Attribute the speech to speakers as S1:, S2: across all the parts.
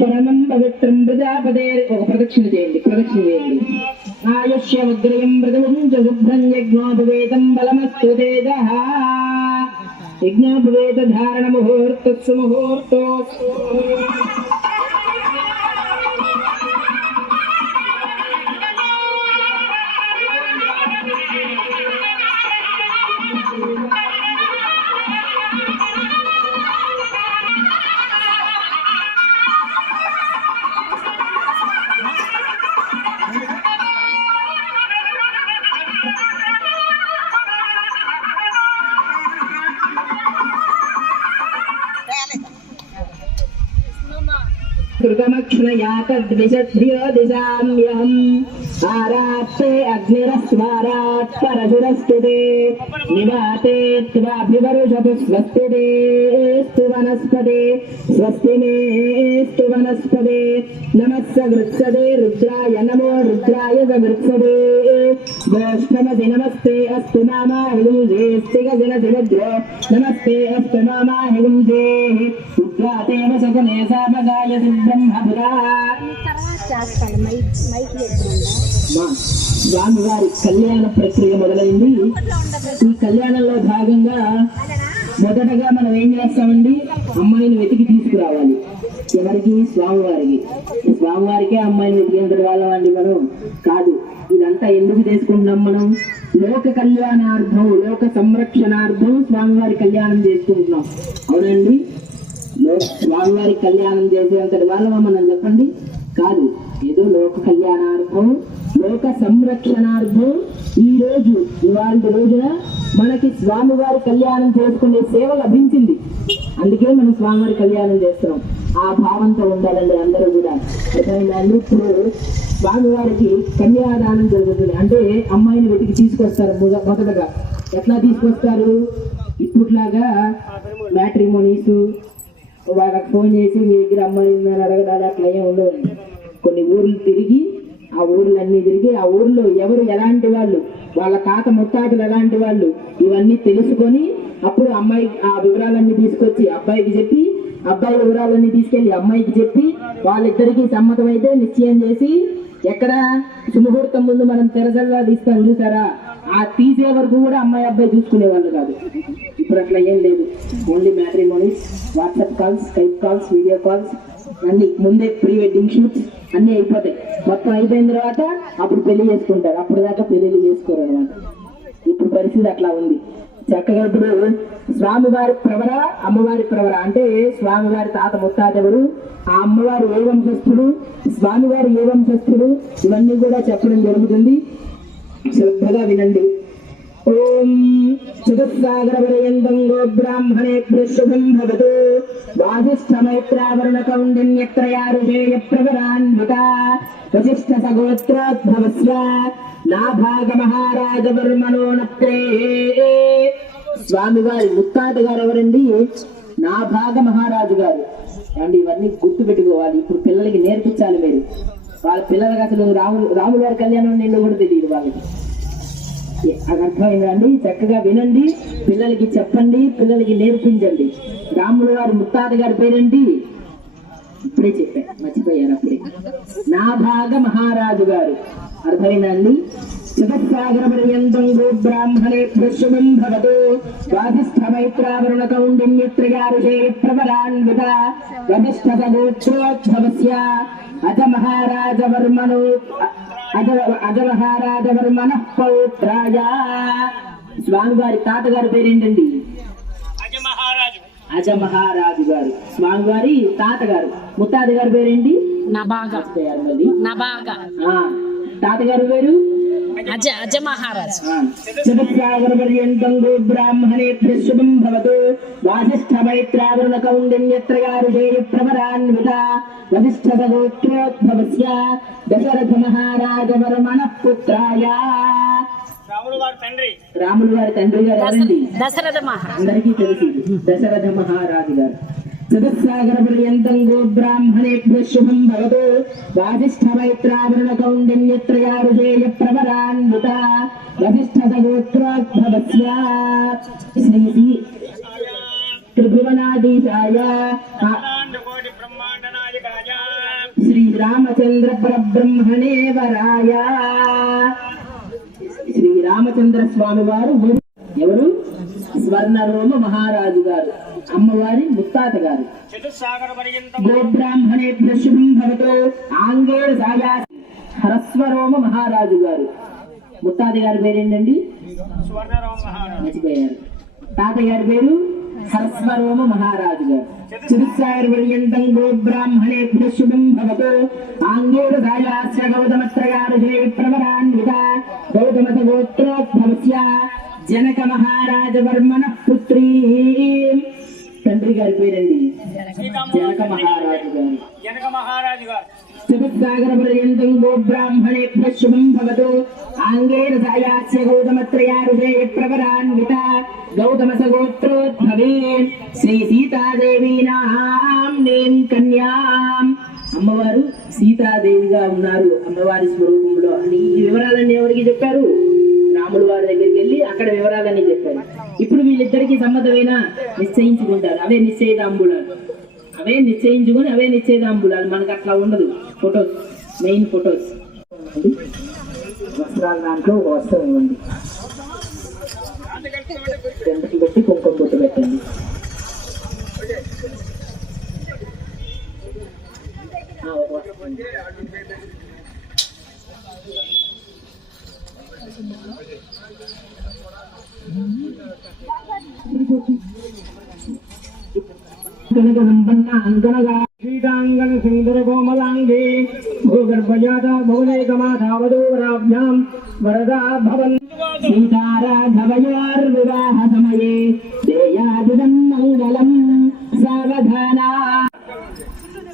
S1: పరమం పవిత్రం ప్రజాపదే ఒక ప్రదక్షిణ చేయండి ప్రదక్షిణ చేయండి ఆయుష్య ఉద్రయం మృదుంజ శుభ్రం యజ్ఞోపవేతం బలమస్తు తేజ. యజ్ఞోపవేత ధారణ ముహూర్త. సుముహూర్తో तद्विषध्यो दिशाम्यहम् ఆరాప్తే అగ్నిరస్వారాత్ పరశురస్తు నివాతే త్వాభివరుషభు స్వస్తి దేస్తు వనస్పతి స్వస్తి మేస్తు వనస్పతి నమస్స వృత్సదే రుద్రాయ నమో రుద్రాయ వృత్సదే గోష్ణమసి నమస్తే అస్తు నామా హిగుంజే స్థిగదిన దివద్రో నమస్తే అస్తు నామా హిగుంజే ఉద్గాతేన సగనే
S2: సామగాయతి బ్రహ్మపురా మైక్ మైక్
S1: స్వామివారి కళ్యాణ ప్రక్రియ మొదలైంది. ఈ కళ్యాణంలో భాగంగా మొదటగా మనం ఏం చేస్తామండి? అమ్మాయిని వెతికి తీసుకురావాలి. ఎవరికి? స్వామివారికి. ఈ స్వామివారికే అమ్మాయిని వెతికేంతటి వాళ్ళమండి మనం? కాదు ఇదంతా ఎందుకు చేసుకుంటున్నాం మనం? లోక కళ్యాణార్థం లోక సంరక్షణార్థం స్వామివారి కళ్యాణం చేసుకుంటున్నాం. అవునండి? లో- స్వామివారి కళ్యాణం చేసేంతటి వాళ్ళ మనం చెప్పండి? కాదు ఏదో లోక కళ్యాణ లోక సంరక్షణార్థం ఈ రోజు ఇవాళ రోజున మనకి స్వామివారి కళ్యాణం చేసుకునే సేవ లభించింది. అందుకే మనం స్వామివారి కళ్యాణం చేస్తున్నాం. ఆ భావంతో ఉండాలండి అందరూ కూడా. అర్థమైందండి ఇప్పుడు స్వామివారికి కన్యాదానం జరుగుతుంది. అంటే అమ్మాయిని వెతికి తీసుకొస్తారు మొదటగా. ఎట్లా తీసుకొస్తారు? ఇప్పుట్లాగా మ్యాట్రిమోనీస్ వాళ్ళకి ఫోన్ చేసి మీ దగ్గర అమ్మాయి ఉందని అడగడాలు అట్లా ఏం ఉండవండి. కొన్ని ఊర్లు ఊర్లన్నీ తిరిగి ఆ ఊర్లో ఎవరు ఎలాంటి వాళ్ళు? వాళ్ళ తాత ముత్తాతలు ఎలాంటి వాళ్ళు? ఇవన్నీ తెలుసుకొని అప్పుడు అమ్మాయి ఆ వివరాలన్నీ తీసుకొచ్చి అబ్బాయికి చెప్పి అబ్బాయి వివరాలన్నీ తీసుకెళ్ళి అమ్మాయికి చెప్పి వాళ్ళిద్దరికి సమ్మతమైతే నిశ్చయం చేసి ఎక్కడ సుముహూర్తం ముందు మనం తెరసల్లా తీస్తాం చూసారా? ఆ తీసే వరకు కూడా అమ్మాయి అబ్బాయి చూసుకునే వాళ్ళు కాదు. ఇప్పుడు అట్లా ఏం లేదు. Only matrimonies WhatsApp calls Skype calls video calls అన్ని ముందే ప్రీ వెడ్డింగ్ షూట్స్ అన్ని అయిపోతాయి. మొత్తం అయిపోయిన తర్వాత అప్పుడు పెళ్ళి చేసుకుంటారు. అప్పుడు దాకా పెళ్ళి చేసుకోరు అనమాట ఇప్పుడు పరిస్థితి అట్లా ఉంది. చక్కగా ఇప్పుడు స్వామివారి ప్రవర అమ్మవారి ప్రవర. అంటే స్వామివారి తాత ముత్తాత ఎవరు? ఆ అమ్మవారు ఏ వంశస్థుడు స్వామివారి ఏ వంశస్థుడు ఇవన్నీ కూడా చెప్పడం జరుగుతుంది. శ్రద్ధగా వినండి. ఓం చతుస్సాగరపర్యంతం గో బ్రాహ్మణేభ్య శుభం భవతు. వాసిష్ఠమైత్రావరుణ కౌండిన్యత్రయారుషేయ ప్రవరాన్విత వశిష్ఠ సగోత్రోద్భవస్వ నాభాగ మహారాజవర్మణోనత్రే స్వామివారి ముత్తాత గారు ఎవరండి నాభాగ మహారాజు గారు అండి ఇవన్నీ గుర్తు పెట్టుకోవాలి. ఇప్పుడు పిల్లలకి నేర్పించాలి మీరు. వాళ్ళ పిల్లలకి అసలు రాములు రాముల వారి కళ్యాణం నిండు కూడా తెలియదు వాళ్ళకి. అది అర్థమైందా చక్కగా వినండి. పిల్లలకి చెప్పండి. పిల్లలకి నేర్పించండి. రాముల గారు ముత్తాత గారి పేరేంటి ఇప్పుడే చెప్పాను. మర్చిపోయాను అప్పుడే. నా భాగ మహారాజు గారు. అర్థమైందండి? అండి పర్యంతం గో బ్రాహ్మణే శుభం భవతు స్వాధిష్ఠమైత్రావరుణ కౌండిన్యత్రయారుషేయ ప్రవరాన్విత వధిష్ఠ సగోత్రోద్భవస్య. అజ మహారాజవర్మణో అజ అజ మహారాజవర్మణ పౌత్రాయ స్వామివారి తాతగారి పేరేంటండి?
S3: అజ మహారాజు
S1: అజ మహారాజు గారు స్వామివారి తాతగారు ముత్తాత గారి పేరేంటి
S2: నబాగా
S1: తాతగారు పేరు?
S2: అజ అజ మహారాజ్
S1: చతుస్సాగరపర్యంతం గో బ్రాహ్మణేభ్య శుభం భవతు. వాసిష్ఠమైత్రావరుణ కౌండిన్యత్రయారుషేయ ప్రవరాన్విత వసిష్ఠ సగోత్రోద్భవస్య దశరథ మహారాజవర్మణ పుత్రాయ.
S3: రాముడు వారి తండ్రి.
S1: రాములు వారి తండ్రి గారు ఎవరండి?
S2: దశరథ మహారాజ్.
S1: అందరికీ తెలుసు దశరథ మహారాజు గారు. చతుస్సాగర పర్యంతం గో బ్రాహ్మణేభ్య శుభం భవతు. వాసిష్ఠమైత్రావరుణ కౌండిన్యత్రయారుషేయ ప్రవరాన్విత వసిష్ఠ సగోత్రోద్భవస్య శ్రీ త్రిభువనాధీశాయ శ్రీరామచంద్ర పరబ్రహ్మణే వరాయ శ్రీరామచంద్ర స్వామి వారు ఎవరు? స్వర్ణరోమ మహారాజు గారు అమ్మవారి ముత్తాత గారు గోబ్రాహ్మణేభ్య శుభం భవతో ఆంగేర సాయా హరస్వరోమ మహారాజు గారు. ముత్తాత గారి పేరేంటండి?
S3: స్వర్ణరామ
S1: తాత గారి పేరు హరస్వరోమ మహారాజు గారు. చతుస్సాగర పర్యంతం గోబ్రాహ్మణేభ్య శుభం భవతో ఆంగేర సాయాస్య గౌతమత్రగారు ప్రవరాన్విత గౌతమత గోత్రోద్భవస్య జనక మహారాజ వర్మణ పుత్రీ. తండ్రి గారి పేరండి. జనక మహారాజు గారు.
S3: జనక మహారాజు గారు.
S1: చతుస్సాగర పర్యంతం గోబ్రాహ్మణేభ్య శుభం భవతు. ఆంగేన సాయాస్య గౌతమత్రయారుషే ప్రవరాన్విత. గౌతమ సగోత్రోద్భవే శ్రీ సీతాదేవీనాం నేం కన్యాం. అమ్మవారు సీతాదేవిగా ఉన్నారు. అమ్మవారి స్వరూపంలో అని ఈ వివరాలన్నీ ఎవరికి చెప్పారు? రాముడు వారి దగ్గరికి వెళ్ళి అక్కడ వివరాలన్నీ చెప్పారు. ఇప్పుడు వీళ్ళిద్దరికి సమ్మతమైన నిశ్చయించుకుంటారు. అవే నిశ్చయితాంబులాలు అవే నిశ్చయించుకొని అవే నిశ్చయితాంబులాలు మనకు అట్లా ఉండదు. ఫొటోస్. Main photos. వస్త్రాల దాంట్లో ఒక వస్త్రం ఇవ్వండి. గంటకి పెట్టి కుంకుమ బొట్టు పెట్టండి. ఆ, ఒక
S3: సుందర కోమలాంగే భూగర్భజాత భువనేకమాధావదూరాభ్యాం వరదా భవన్
S1: సీతారాఘవయోర్వివాహ సమయే దేయాదిదం మంగళం సావధానా.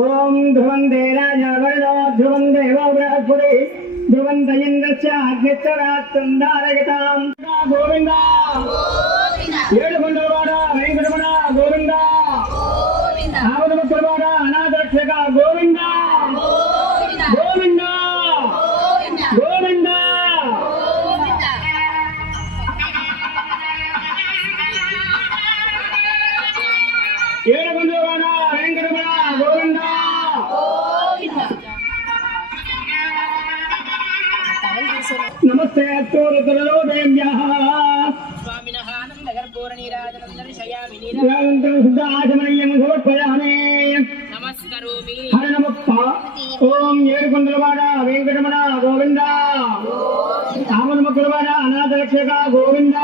S3: ఓం ధ్రువం దేరాజ దేరాజవర్ణో ధ్రువం దేవో బృహస్పతి ధ్రువం దయంద్రస్య అగ్నిశ్చరాత్సంధారయతాం నిరంతరం శుద్ధ ఆచమనీయం సమర్పయామి హర నమః ఓం ఏడుకొండలవాడ వెంకటరమణ గోవింద. రామనమకులవాడ అనాథ రక్షక గోవింద.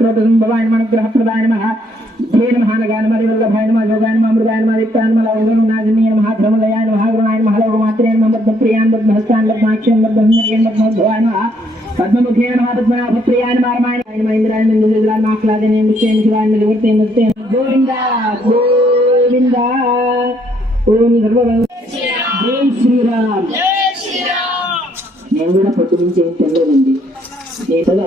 S1: కామాక్షే నమః క్రోధసంభవాయ నమః గ్రహప్రదాయ నమః ధే నమః నగాయ నమః వల్లభాయ నమః యోగాయ నమః అమృతాయ నమః దిక్తాయ నమః లౌగం నాజనీయ నమః ధర్మలయాయ నమః గుణాయ నమః నమః నమః నమః పద్మనాభప్రియాయ నమః రమాయ నమః ఇంద్రాయ శివాయ గోవింద గోవింద ఓం సర్వ జై శ్రీరామ్. నేను కూడా పొద్దు నుంచి ఏం తినలేదండి. నేను కూడా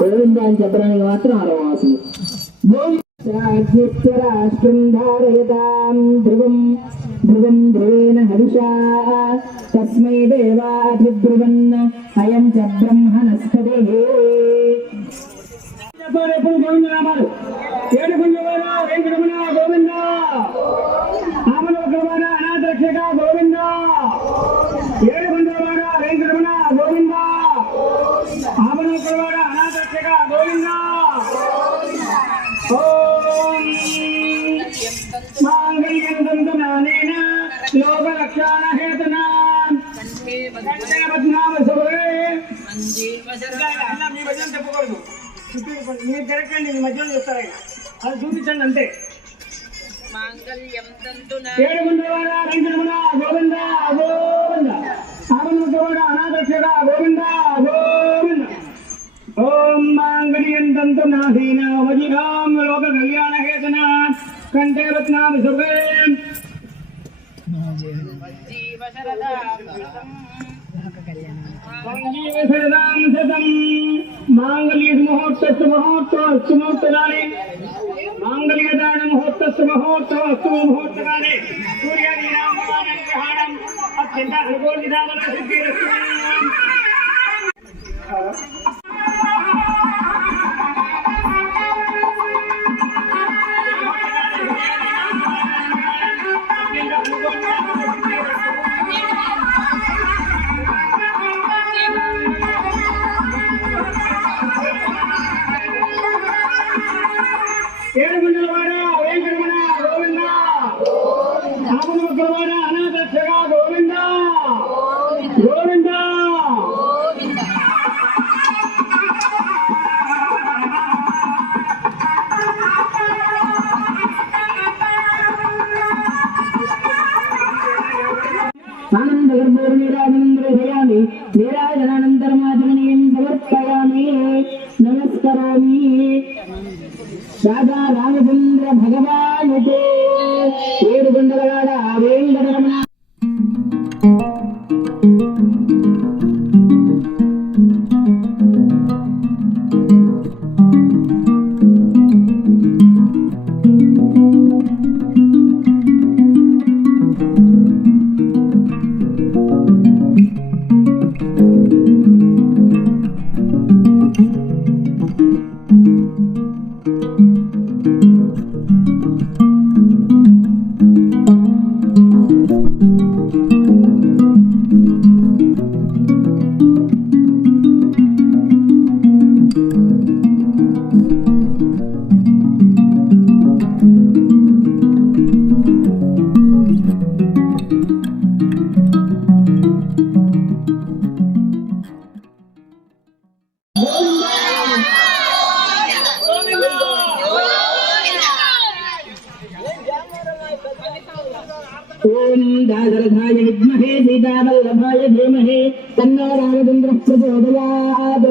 S1: గోవింద అని చెప్పడానికి మాత్రం అరవాసం రాష్ట్రం ధారయతాం ధ్రువం ధ్రువం ధ్రువేణ హరిషా తస్మై దేవాభిబ్రువన్ అయం చ బ్రహ్మణస్పదే
S3: ఎప్పుడు మీ మధ్యలో చెప్పకూడదు. మీరు తిరగండి మీ మధ్యలో ఆయన. అది చూపించండి అంతే. గోవింద గోవింద. ఆమనవాడ అనాథక్షక గోవింద గోవింద. ఓం మాంగళ్యం తంతు నాహీన వజిరాం లోక కళ్యాణ హేతన. కంటే రత్నామి శరదా मांगल्य
S1: महोत्सव महोत्सव अस्तु महोत्सवाने दान महोत्सव महोत्सव अस्तु सूर्य Thank you. విద్మహే ధీమహి తన్నో ప్రచోదయాత్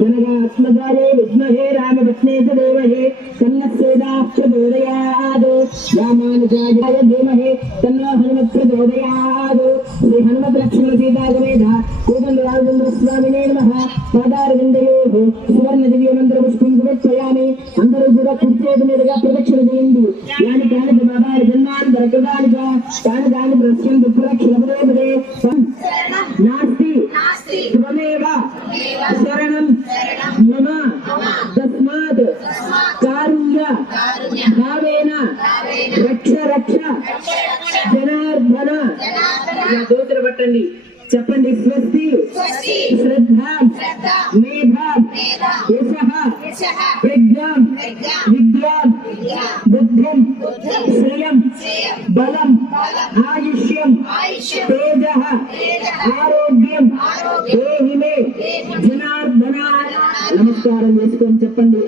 S1: జనగాత్మజాయ విద్మహే రామపత్నే దేవహే తన్న సీతా ప్రచోదయాత్ రామానుజాయ ధీమహి తన్నో హనుమత్ ప్రచోదయాత్ శ్రీ హనుమత్ లక్ష్మణ సీతా సమేత రామచంద్ర స్వామినే నమ పాదారవిందయో సువర్ణ దివ్య మంత్ర పుష్పం సమర్పయామి అందరూ కూడా కుర్చేది మీదుగా ప్రదక్షిణ చేయండి దాని కాని బాబా జన్మాన్ దరకదాని దాని దాని ప్రశ్యం దుఃఖరక్షణ పదే పదే विज्ञान विज्ञान। बुद्धिम श्रियम बलम आयुष्यम तेज आरोग्यम। देहि जनार्दना नमस्कार चेपंडी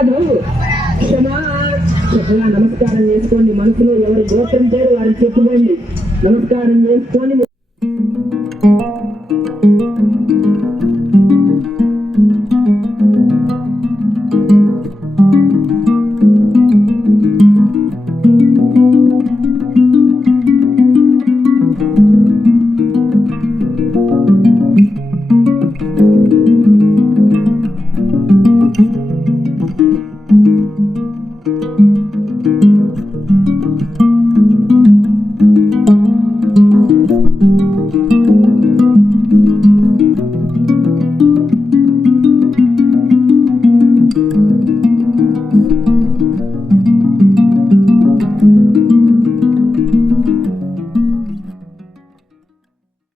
S1: అపరాధం క్షమా. చక్కగా నమస్కారం చేసుకోండి. మనసులో ఎవరు గోత్రం పేరు వారిని చెప్పుకోండి నమస్కారం చేసుకోండి.